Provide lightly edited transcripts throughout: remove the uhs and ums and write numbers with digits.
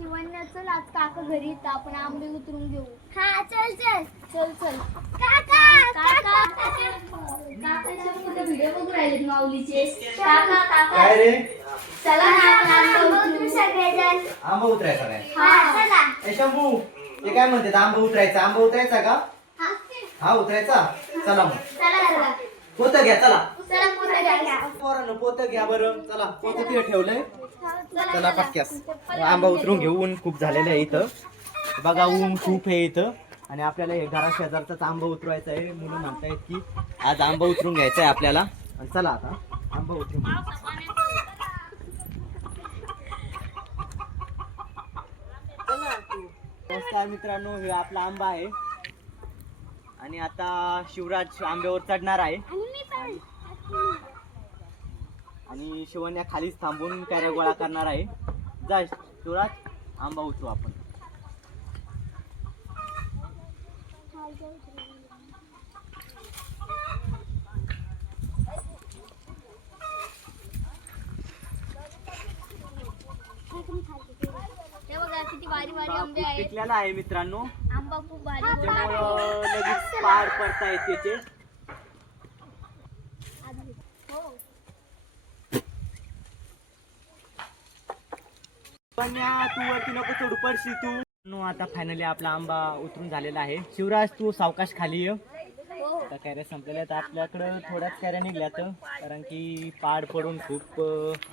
शिवण्या चल आज काका घरी येतं आपण आंबे उतरून घेऊ. हा चल चल चल चल. काका काका काकाच्या कुठे व्हिडिओ बघू राहिले माऊलीचे. काका काका काय रे चला ना आपण आंबे उतरू. सगळेजण आंबा उतरायचा काय हा चला ए शंभू ते काय म्हणते आंबा उतरायचा का हा उतरायचा चला मग चला पोतं घ्या चला चला पुढे घ्या पोरांनो पोतं घ्या बरं चला पोतं तिथे ठेवलंय चला पटक्यास आंबा उतरून घेऊ ऊन खूप झालेलं आहे इथं बघा ऊन खूप आहे इथं आणि आपल्याला हे घरा शेजारचाच आंबा उतरवायचा आहे म्हणून म्हणतायत की आज आंबा उतरून घ्यायचा आहे आपल्याला आणि चला आता आंबा उतरून घेऊ. नमस्कार मित्रांनो हे आपला आंबा आहे आणि आता शिवराज आंब्यावर चढणार आहे आणि शिवण्या खालीच थांबून कॅऱ्या गोळा करणार आहे. जा शिवराज आंबा उचलू आपण. हे बघा किती भारी भारी आंबे आहेत. पिकलेला आहे मित्रांनो आंबा खूप भारी गोड आहे. त्यामुळं लगेच पाड पडता येते त्याचे. हो. शिवण्या तू वरती नको चढू पडशी तू. आता फायनली आपला आंबा उतरून झालेला आहे. शिवराज तू सावकाश खाली ये. हो. आता कॅऱ्या संपलेल्या तर आपल्याकडं थोड्याच कॅऱ्या निघल्यात कारण की पाड पडून खूप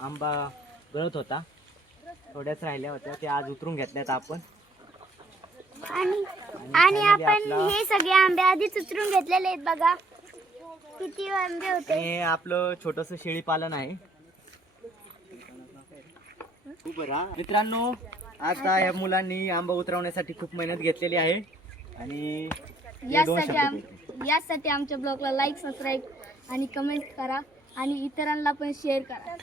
आंबा गळत होता. थोड्याच राहिल्या होत्या ते आज उतरून घेतल्यात आपण आणि finally आपण आपला- हे सगळे आंबे आधीच उतरून घेतलेले आहेत बघा किती आंबे होते. हे आपलं छोटस शेळी पालन आहे. मित्रांनो आता या मुलांनी आंबा उतरवण्यासाठी खूप मेहनत घेतलेली आहे आणि हे दोन शब्द बोलते. यासाठी आमच्या ब्लॉगला लाईक सबस्क्राईब आणि कमेंट करा आणि इतरांना पण शेअर करा.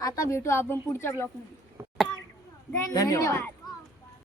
आता भेटू आपण पुढच्या ब्लॉगमध्ये. धन्यवाद.